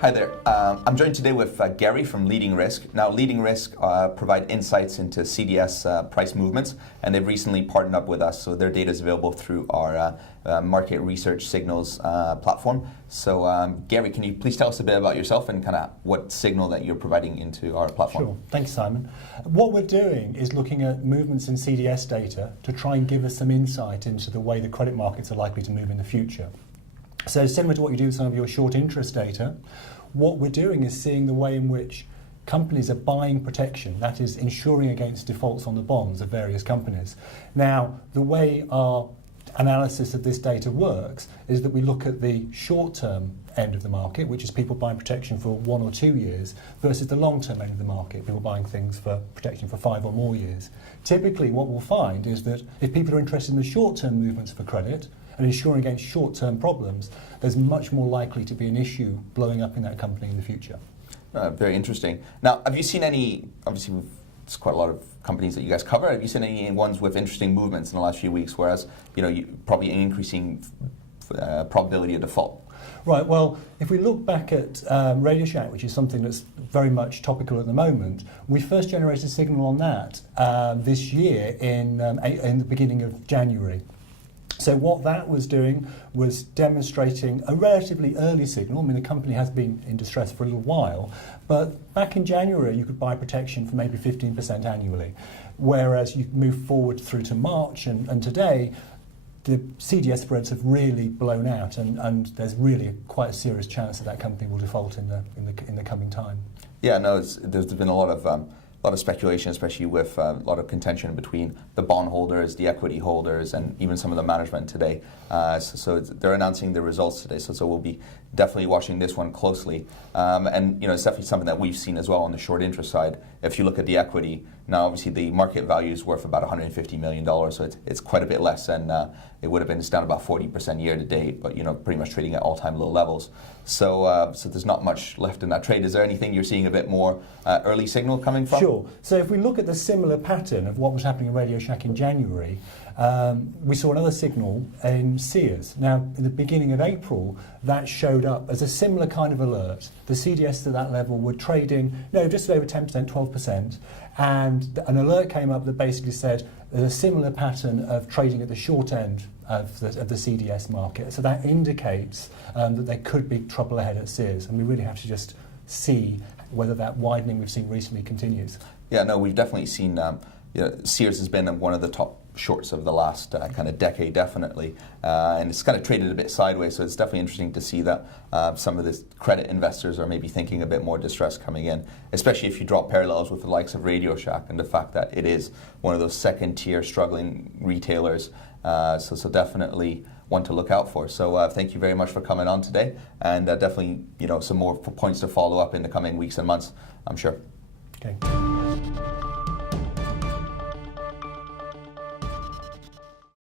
Hi there. I'm joined today with Gary from Leading Risk. Now, Leading Risk provide insights into CDS price movements, and they've recently partnered up with us, so their data is available through our Markit Research Signals platform. So, Gary, can you please tell us a bit about yourself and kind of what signal that you're providing into our platform? Sure. Thanks, Simon. What we're doing is looking at movements in CDS data to try and give us some insight into the way the credit markets are likely to move in the future. So similar to what you do with some of your short interest data, what we're doing is seeing the way in which companies are buying protection, that is insuring against defaults on the bonds of various companies. Now, the way our analysis of this data works is that we look at the short-term end of the market, which is people buying protection for 1 or 2 years, versus the long-term end of the market, people buying things for protection for 5 or more years. Typically, what we'll find is that if people are interested in the short-term movements for credit, and insuring against short-term problems, there's much more likely to be an issue blowing up in that company in the future. Very interesting. Now, have you seen any, obviously there's quite a lot of companies that you guys cover, have you seen any ones with interesting movements in the last few weeks, whereas, probably an increasing probability of default? Right, well, if we look back at RadioShack, which is something that's very much topical at the moment, we first generated a signal on that this year in the beginning of January. So what that was doing was demonstrating a relatively early signal. I mean, the company has been in distress for a little while, but back in January you could buy protection for maybe 15% annually, whereas you move forward through to March and today, the CDS spreads have really blown out, and there's really quite a serious chance that that company will default in the coming time. Yeah, no, there's been a lot of speculation, especially with a lot of contention between the bondholders, the equity holders, and even some of the management today. So they're announcing the results today, so we'll be definitely watching this one closely. And it's definitely something that we've seen as well on the short interest side. If you look at the equity, now obviously the market value is worth about $150 million, so it's quite a bit less than it would have been. It's down about 40% year to date, but pretty much trading at all-time low levels. So there's not much left in that trade. Is there anything you're seeing a bit more early signal coming from? Sure. So if we look at the similar pattern of what was happening in RadioShack in January, we saw another signal in Sears. Now, in the beginning of April, that showed up as a similar kind of alert. The CDS at that level were trading, just over 10%, 12%, and an alert came up that basically said there's a similar pattern of trading at the short end of the CDS market. So that indicates that there could be trouble ahead at Sears, and we really have to just see whether that widening we've seen recently continues. Yeah, no, we've definitely seen Sears has been one of the top shorts of the last kind of decade, definitely, and it's kind of traded a bit sideways, so it's definitely interesting to see that some of the credit investors are maybe thinking a bit more distress coming in, especially if you draw parallels with the likes of RadioShack and the fact that it is one of those second-tier struggling retailers, so definitely one to look out for. So thank you very much for coming on today, and definitely some more points to follow up in the coming weeks and months, I'm sure. Okay.